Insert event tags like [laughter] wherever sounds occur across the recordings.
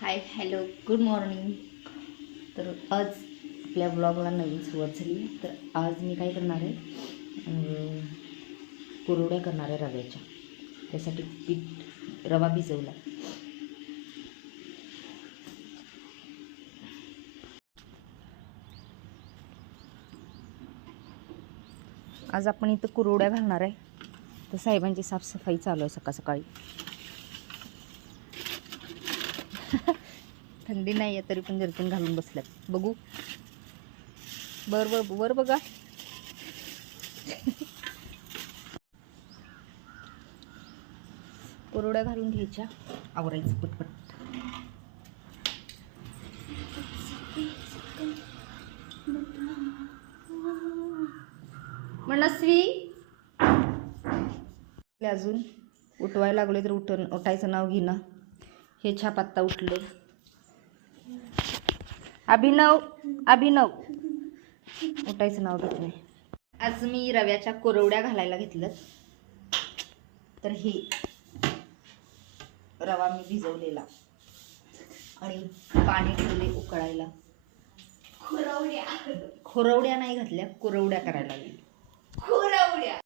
Hi hello good morning तर आज आपल्या ब्लॉगला नवीन सुरुवात झाली तर आज मी काय करणार आहे? अं, कुरवड्या करणार आहे रव्याच्या. त्यासाठी पीठ रवा भिजवला. आज आपण इथं कुरवड्या घालणार आहे. तर साहेबांची साफसफाई चालू आहे सकाळ सकाळी. थंडी नाही आहे तरी पण जर्किन घालून बसल्यात. बघू. बर बर वर बघा. [laughs] कोरोड्या घालून घ्यायच्या. आवरायचं पटपट. मनस्वी अजून उठवायला लागले तर उठ उठायचं नाव घेणं. हे छाप आत्ता उठले अभिनव अभिनव. उठायचं नाव घेत नाही. आज मी रव्याच्या कोरवड्या घालायला घेतलं. तर हे रवा मी भिजवलेला. आणि पाणी ठेवले उकळायला. खोरवड्या खोरवड्या नाही घातल्या कुरवड्या करायला लागली. खोरवड्या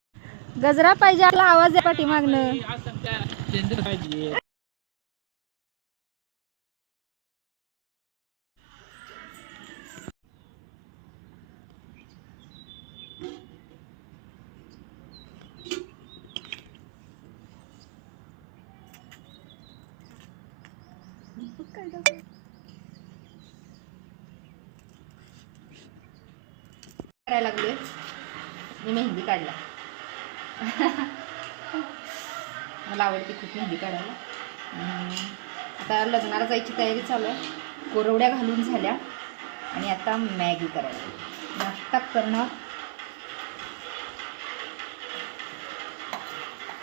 गजरा पाहिजे आपला आवाज आहे पाठीमागनं. करायला लागलोय मी मेहंदी काढला. मला आवडते खूप मेहंदी काढायला. आता लग्नाला जायची तयारी चालू आहे. कोरवड्या घालून झाल्या. आणि आता मॅगी करायला. नाश्ता करणार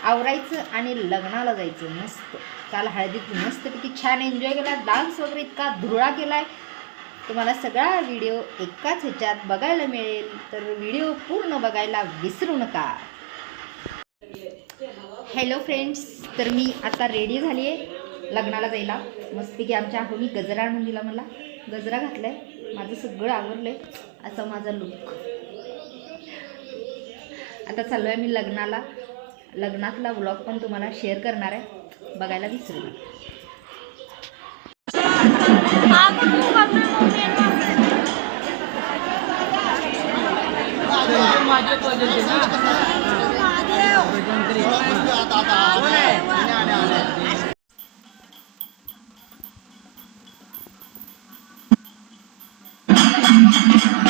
आवरायचं आणि लग्नाला जायचं मस्त. काल हळदीत मस्तपैकी छान एन्जॉय केला. डान्स वगैरे इतका धुरळा केलाय. तुम्हाला सगळा व्हिडिओ एकाच ह्याच्यात बघायला मिळेल. तर व्हिडिओ पूर्ण बघायला विसरू नका. हॅलो फ्रेंड्स तर मी आता रेडी झाली आहे लग्नाला जायला. मस्तपैकी आमच्या आहोनी गजरा आणून दिला मला गजरा घातलाय. माझं सगळं आवडलंय असा माझा लुक आता चालू आहे मी लग्नाला. लग्नातला व्लॉग पण तुम्हाला शेअर करणार आहे. बघायला विसरू नका. लग्न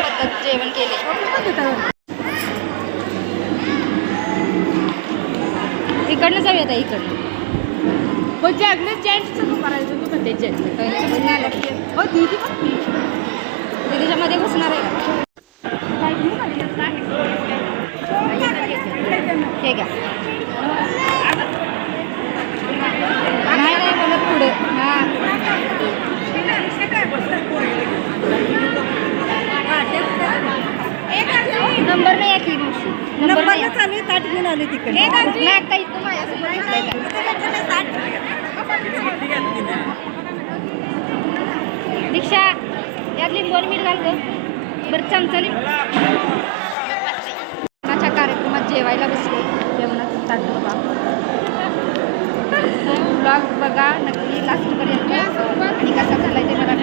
जेवण केले इकडनं जाऊया आता इकडनं. म्हणजे अगदी जेंट्सचं तू करायचं तू म्हणते जेंट्स की हो दीदी पण त्याच्यामध्ये बसणार आहे हे घ्या. नाही ताट घेऊन आले तिकडे. दीक्षा यात लिंबोर मीठ घालतो बरं चमचाली माझ्या कार्यक्रमात जेवायला बसले. जेवणात ताट बघा. ब्लॉग बघा नक्की लास्टपर्यंत आणि कसा झालाय ते मला